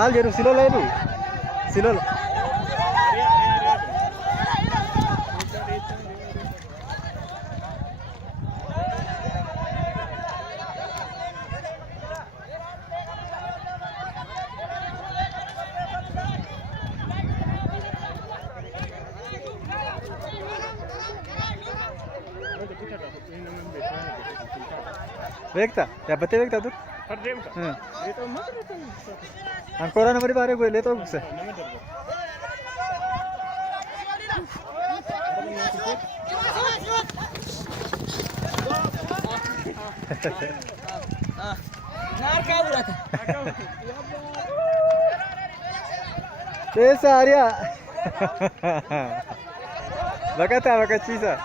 Mal jedhu silola jedhu. Silola. Bekta, ya bete bekta tu. Angkora nomor baru gue lihat tuh sih. Desa Arya. Bakata bakacisa.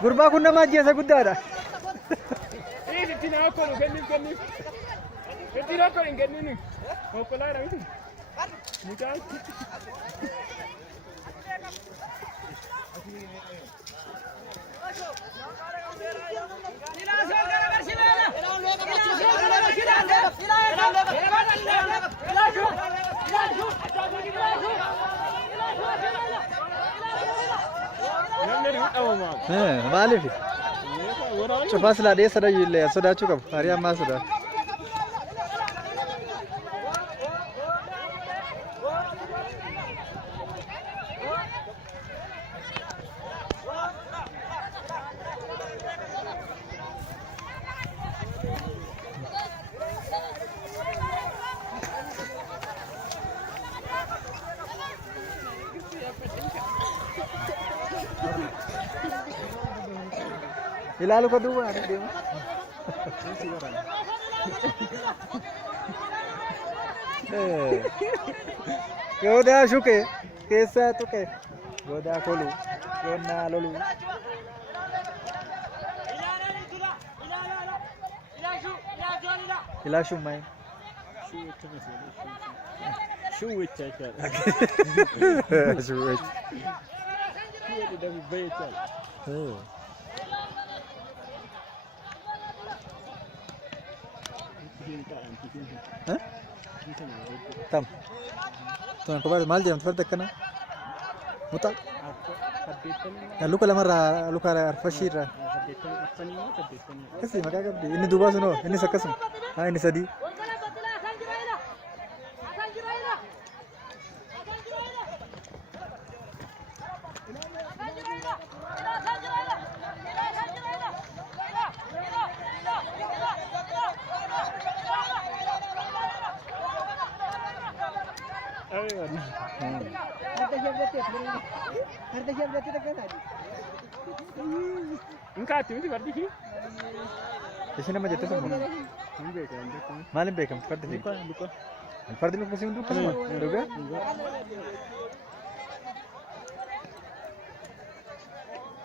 Gurba kun nama jasa guddaadha. Maaliif? Cufaa silaa dhiyeessa dhayyillee sodaachuu qabu. Hariyaa ammaa sodaa. Ilaalu ko duuba ada deema. Goda shuke keessa tuqe goda kolu gonna lolu. Ilashu mai. Shuwich acha. Shuwich. Dia dah baca. Tam. Tuan kau mal jam tu dekat na. Muta. Luka lamar luka fashir. Kasi maka kau ini dua suno, ini sakasum. Ini sadi. Enggak, itu berarti sih. Di sini macam itu semua. Malam bekam, berarti sih. Berarti lu pusing dulu semua, juga?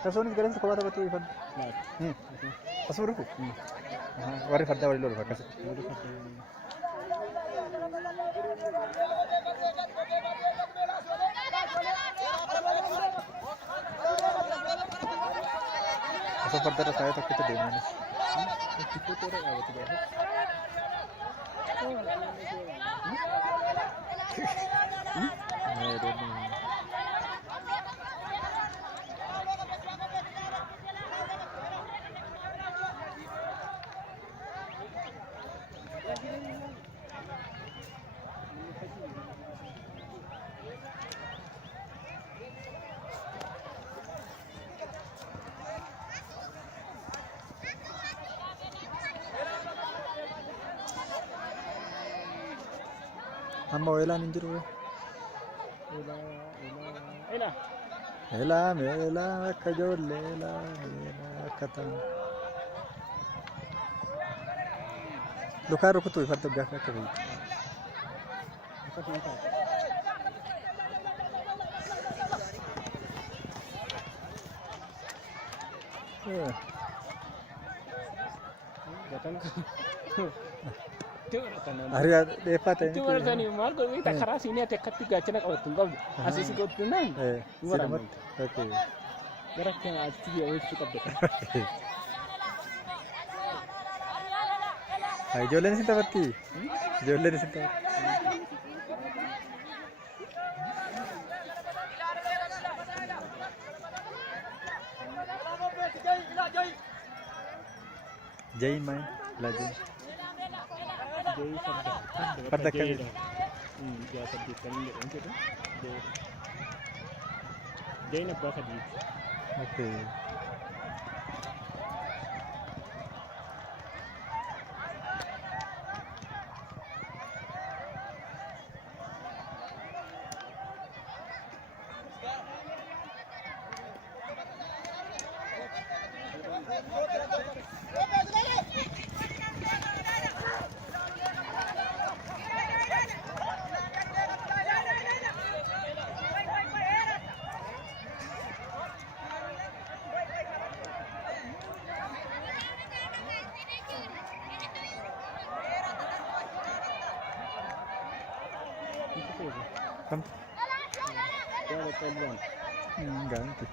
Kasih sekarang sekolah apa tuh Ivan? Kasih berapa? Wari farda wari lor kasih. Asal farda saya tak kita demo ni. Hamba wela ninjiru. Ela kajol ela kata. Lukaru kutu ifarta biasa kabi. अरे यार ये पता है Cuma rasanya mal kalau kita keras ini ada ketiga cina kalau tunggal asisi kau tenang. सिनेमत okay Gerak yang asli dia wes cukup dekat. भाई जोले नहीं सिंता की जोले नहीं सिंता जय माय लाजय Jadi पर्दा कर dia tadi kan dia itu tu. Dia nak buat tadi. Okay कम Dia ada peluang. ganti